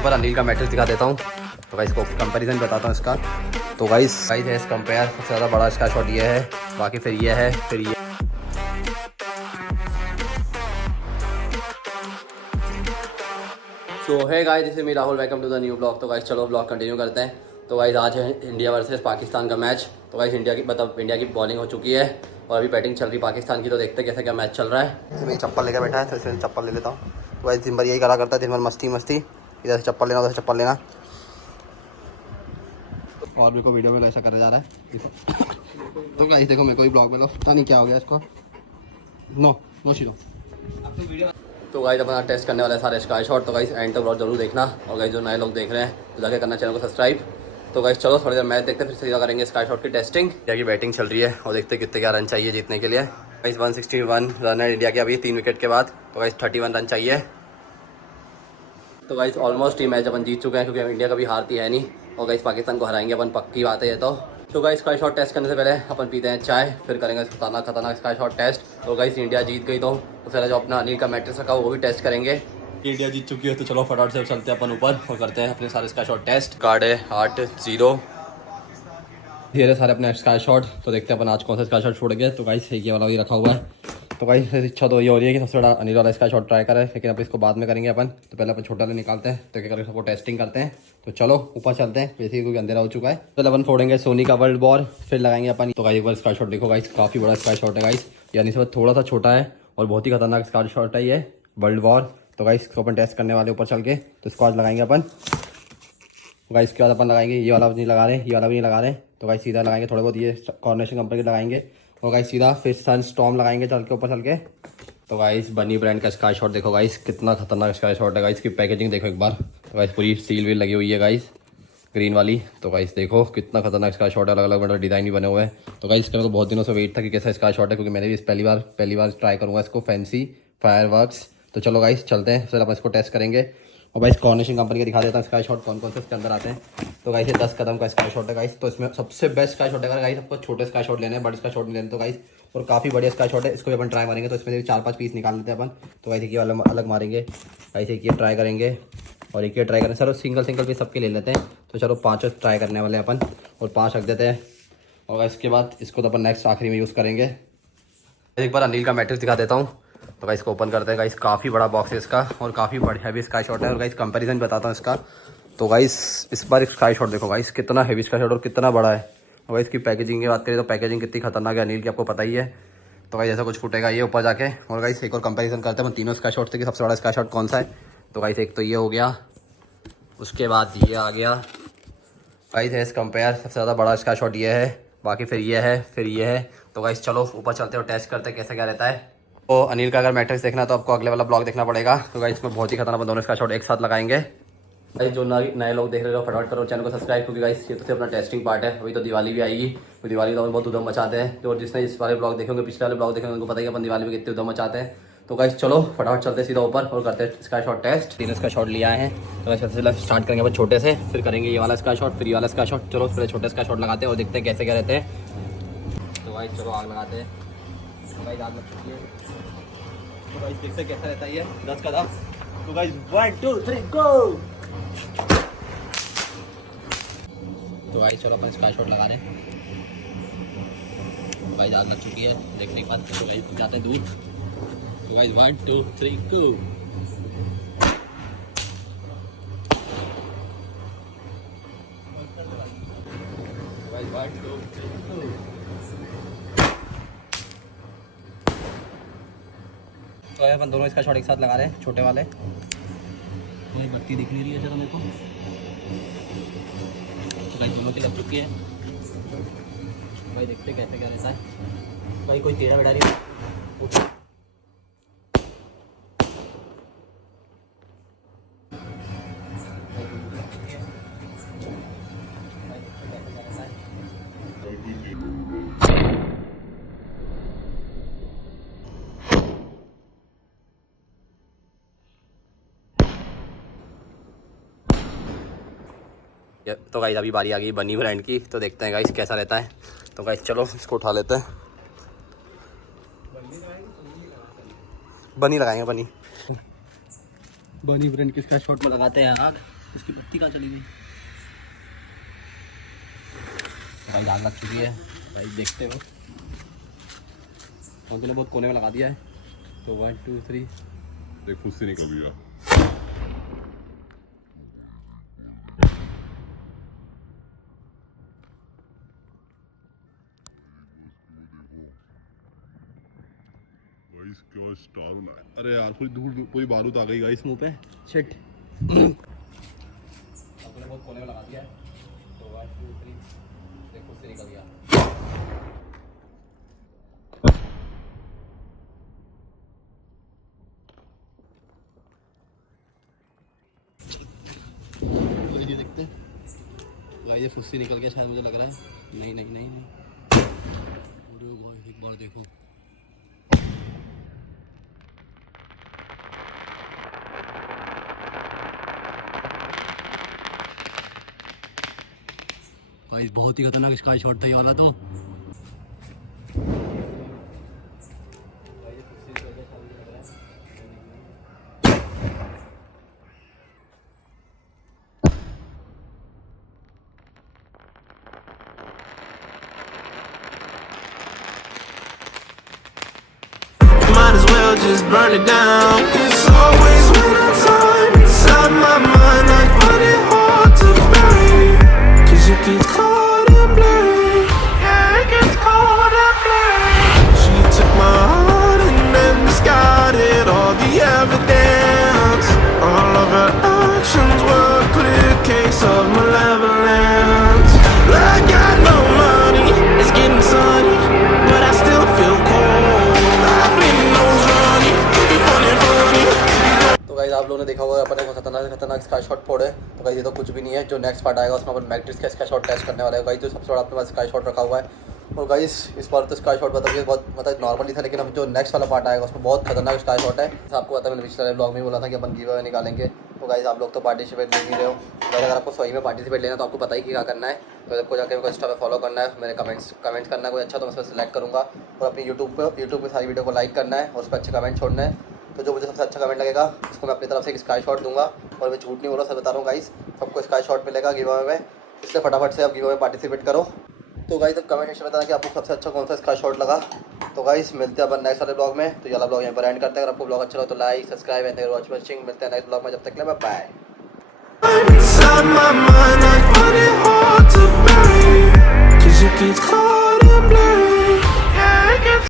एक बार अनिल का मैट्रिक्स दिखा देता हूँ। तो गाइस इसको कंपैरिजन बताता हूँ इसका। तो गाइस एज कंपेयर सबसे ज़्यादा बड़ा इसका शॉट ये है, बाकी फिर ये है, फिर ये। So hi guys, this is me Rahul, welcome to the new blog. तो गाइस चलो ब्लॉग कंटिन्यू करते हैं। तो गाइस आज है इंडिया वर्सेस पाकिस्तान का मैच। तो गाइस इंडिया की बॉलिंग हो चुकी है और अभी बैटिंग चल रही पाकिस्तान की। तो देखते हैं कैसे क्या मैच चल रहा है। तो मैं चप्पल लेकर बैठा है तो इसलिए चप्पल ले लेता हूँ। तो गाइस दिन भर यही करा करता है, दिन भर मस्ती मस्ती, इधर से चप्पल लेना उधर से चप्पल लेना। और मेरे को वीडियो में ऐसा करा जा रहा है। तो गाइस देखो मेरे को भी ब्लॉग में लो, पता नहीं क्या हो गया इसको। नो शीरो। तो गाइस अपना टेस्ट करने वाला है सारे स्काई शॉट। तो गाइस एंड तक ब्लॉग जरूर देखना। और गाइस जो नए लोग देख रहे हैं तो जाके करना चैनल को सब्सक्राइब। तो गाइस चलो थोड़ी देर मैच देखते हैं, फिर सीधा करेंगे स्काई शॉट की टेस्टिंग। इंडिया की बैटिंग चल रही है और देखते हैं कितने क्या रन चाहिए जीतने के लिए। गाइस 161 रन है इंडिया के अभी 3 विकेट के बाद। तो गाइस 31 रन चाहिए। तो गाइस ऑलमोस्ट ये मैच अपन जीत चुके हैं क्योंकि इंडिया कभी हारती है नहीं। और गाइस पाकिस्तान को हराएंगे अपन, पक्की बात है ये तो गाइस स्काई शॉट टेस्ट करने से पहले अपन पीते हैं चाय, फिर करेंगे खतरनाक स्काई शॉट टेस्ट। तो गाइस इंडिया जीत गई तो फिर जो अपना अनिल का मैट्रिक्स रखा वो भी टेस्ट करेंगे। इंडिया जीत चुकी है तो चलो फटाफट से चलते हैं अपन ऊपर और करते हैं अपने सारे स्काई शॉट टेस्ट। कार्ड है 8-0, ये सारे अपने स्काई शॉट। तो देखते हैं अपन आज कौन सा स्काई शॉट छोड़ गए। तो गाइस ये वाला भी रखा हुआ है। तो गाइस इच्छा तो ये हो रही है कि सबसे बड़ा अनिल वाला स्काई शॉट ट्राई करें, लेकिन अब इसको बाद में करेंगे अपन। तो पहले अपन छोटा वाला निकालते हैं तो क्या करके सबको टेस्टिंग करते हैं। तो चलो ऊपर चलते हैं, वैसे ही क्योंकि अंधेरा हो चुका है। पहले अपन फोड़ेंगे सोनी का वर्ल्ड वॉर, फिर लगाएंगे अपन। तो गाइस एक बार स्काई शॉट देखो गाइस, काफ़ी बड़ा स्काई शॉट है गाइस, यानी से थोड़ा सा छोटा है और बहुत ही खतरनाक स्काई शॉट है ये वर्ल्ड वॉर। तो गाइस इसको अपन टेस्ट करने वाले ऊपर चल के। तो इसको आज लगाएंगे अपन। गाइस इसके बाद अपन लगाएंगे ये वाला भी नहीं लगा रहे, ये वाला भी नहीं लगा रहे। तो गाइस सीधा लगाएंगे थोड़े बहुत ये कॉर्नेशन कंपनी के लगाएंगे। और गाइस सीधा फिर सन स्टॉर्म लगाएंगे चल के ऊपर चल के। तो गाइस बनी ब्रांड का स्काई शॉट देखो गाइस, कितना खतरनाक स्काई शॉट है गाइस। इसकी पैकेजिंग देखो एक बार। तो गाइस पूरी सील वील लगी हुई है गाइस ग्रीन वाली। तो गाइस देखो कितना खतरनाक स्काई शॉट है, अलग अलग मतलब डिज़ाइन भी बने हुए हैं। तो गाइस इसका तो बहुत दिनों से वेट था कि कैसा स्काई शॉट है, क्योंकि मैंने भी पहली बार ट्राई करूँगा इसको, फैंसी फायरवर्क्स। तो चलो गाइस चलते हैं, फिर अपन इसको टेस्ट करेंगे। और भाई कॉर्नेशन कंपनी के दिखा देता हूँ स्काई शॉट कौन कौन से इसके अंदर आते हैं। तो गाइस ये 10 कदम का स्काई शॉट है गाइस। तो इसमें सबसे बेस्ट स्काई शॉट है गाइस, आपको छोटे स्काई शॉट लेने हैं, बड़े स्काई शॉट नहीं लेने। तो गाइस और काफ़ी बढ़िया स्काई शॉट है, इसको भी अपन ट्राई मारेंगे। तो इसमें भी 4-5 पीस निकाल लेते हैं अपन। तो गाइस एक ये अलग मारेंगे, गाइस एक ये ट्राई करेंगे और एक ये ट्राई करेंगे। सर सिंगल पीस सबके ले लेते हैं। तो चलो 5 ट्राई करने वाले हैं अपन और 5 रख देते हैं। और इसके बाद इसको तो अपन नेक्स्ट आखिरी में यूज़ करेंगे। एक बार अनिल का मैट्रिक्स दिखा देता हूँ। तो गाइस इसको ओपन करते हैं गाइस, काफ़ी बड़ा बॉक्स है इसका और काफ़ी बड़ी हैवी स्काई शॉट है। और गाइस कंपैरिजन बताता हूँ इसका। तो गाइस इस बार स्काई शॉट देखो गाइस, कितना हैवी स्काई शॉट और कितना बड़ा है। और गाइस इसकी पैकेजिंग की बात करें तो पैकेजिंग कितनी खतरनाक है अनिल की, आपको पता ही है। तो गाइस ऐसा कुछ फूटेगा ये ऊपर जाके। और गाइस एक और कंपैरिजन करते हैं तीनों स्काई शॉट से कि सबसे बड़ा स्काई शॉट कौन सा है। तो गाइस एक तो ये हो गया, उसके बाद ये आ गया गाइस एज कंपेयर सबसे ज़्यादा बड़ा स्काई शॉट ये है, बाकी फिर ये है, फिर ये है। तो गाइस चलो ऊपर चलते हैं और टेस्ट करते हैं कैसा क्या रहता है। तो अनिल का अगर मैट्रिक्स देखना तो आपको अगले वाला ब्लॉग देखना पड़ेगा। तो गाइस इसमें बहुत ही खतरनाक दोनों स्काई शॉट एक साथ लगाएंगे। गाइस जो नए लोग देख रहे हो फटाफट करो चैनल को सब्सक्राइब, क्योंकि गाइस ये तो सिर्फ अपना टेस्टिंग पार्ट है। अभी तो दिवाली भी आएगी, तो दिवाली तो बहुत उधम मचाते हैं। जो जिसने इस वाले ब्लॉग देखे होंगे, पिछले वाले ब्लॉग देखे होंगे, उनको पता ही अपन दिवाली में कितने उधम मचाते हैं। तो गाइस चलो फटाफट चलते सीधा ऊपर और करते हैं sky shot test. 3 sky shot लिया है। तो गाइस सबसे स्टार्ट करेंगे अपन छोटे से, फिर करेंगे ये वाला स्काई शॉट, फिर ये वाला स्काई शॉट। चलो फिर छोटे स्काई शॉट लगाते हैं और देखते हैं कैसे क्या रहते हैं। तो गाइस चलो आग लगाते हैं। तो गाइस आग लग चुकी है। तो गाइस देखते हैं कैसा रहता है ये 10 कदम। तो गाइस 1 2 3 गो। तो गाइस चलो अपन स्काई शॉट लगा रहे हैं। तो गाइस आग लग चुकी है, देखने के बाद तो गाइस जाते हैं दूर। तो गाइस 1 2 3 गो। गाइस 1 2 3 गो। तो अपन दोनों इसका शॉट एक साथ लगा रहे हैं, छोटे वाले। तो एक बत्ती दिख नहीं रही है जरा मेरे को। तो गाइस दोनों की लग चुकी है। भाई देखते कैसे क्या रहता है। भाई कोई टेढ़ा बेड़ा नहीं। तो गाइस अभी बारी आ गई बनी ब्रांड की। तो देखते हैं गाइस कैसा रहता है। तो गाइस चलो इसको उठा लेते हैं। बनी लगाएंगे, बनी ब्रांड की स्काई शॉट में लगाते हैं आग। इसकी पत्ती कहाँ चली गई? भाई आग लग चुकी है भाई, देखते हो कौन ने बहुत कोने में लगा दिया है। तो 1 2 3 देख फुस्सी निकल गया। गाइस क्या स्टार बना है। अरे यार पूरी धूल पूरी बारूद आ गई गाइस मुंह पे। शिट अपने बहुत कोने में लगा दिया है। तो 1 2 3 देखो उससे निकल गया। तो ये देखते हैं भाई, ये फुस्सी निकल गया शायद, मुझे लग रहा है। नहीं नहीं नहीं नहीं, अरे भाई एक बार देखो। गाइस बहुत ही खतरनाक स्काई शॉट था ये वाला। तो might as well just burn it down. It's always winter time inside my mind. I find it hard to bury, 'cause it gets cold and blurry. Yeah, it gets cold and blurry. She took my heart and then discarded all the evidence. All of her actions were a clear case of malevolence. I got no money, it's getting sunny, but I still feel cold. I've been nose running, funny. तो guys आप लोगों ने देखा होगा अपने को खतरनाक sky shot फोड़े। तो गाइस ये तो कुछ भी नहीं है, जो नेक्स्ट पार्ट आएगा उसमें अपन मैट्रिक्स का स्काई शॉट टेस्ट करने वाले हैं। गाइस जो सबसे बड़ा अपने पास स्काई शॉट रखा हुआ है। और गाइस इस बार तो स्काई शॉट बताइए बहुत मतलब नॉर्मली था, लेकिन अब जो नेक्स्ट वाला पार्ट आएगा उसमें बहुत खतरनाक स्काई शॉट है। आपको पता है मैंने पिछले ब्लॉग में बोला था कि अपन गिव अवे निकालेंगे। तो गाइस आप लोग तो पार्टिसिपेट नहीं रहे हो। गाइस अगर आपको सही में पार्टिसिपेट लेना तो आपको पता ही कि क्या करना है। तो आपको जाकर मेरे को इंस्टा पे फॉलो करना है, मेरे कमेंट्स करना है कोई अच्छा तो मैं उसमें सेलेक्ट करूँगा। और अपनी यूट्यूब पे सारी वीडियो को लाइक करना है और उस पर अच्छे कमेंट छोड़ना है। तो जो मुझे सबसे अच्छा कमेंट लगेगा उसको मैं अपनी तरफ से एक स्काई शॉट दूंगा। और मैं झूठ नहीं बोल रहा, सब बता रहा हूँ गाइस, सबको स्काई शॉट मिलेगा गिव अवे में। इसलिए फटाफट से आप गिव अवे में पार्टिसिपेट करो। तो गाइस अब कमेंट सेक्शन में बताना कि आपको सबसे अच्छा कौन सा स्काई शॉट लगा। तो गाइस मिलते हैं अपन नेक्स्ट वाले ब्लॉग में। तो ये वाला ब्लॉग यहाँ पर एंड करते हैं। अगर आपको ब्लॉग अच्छा लगा तो like subscribe and watch watching. मिलते हैं नेक्स्ट ब्लॉग में, जब तक के लिए bye. Inside my mind, I find it hard to bury, 'cause it gets cold.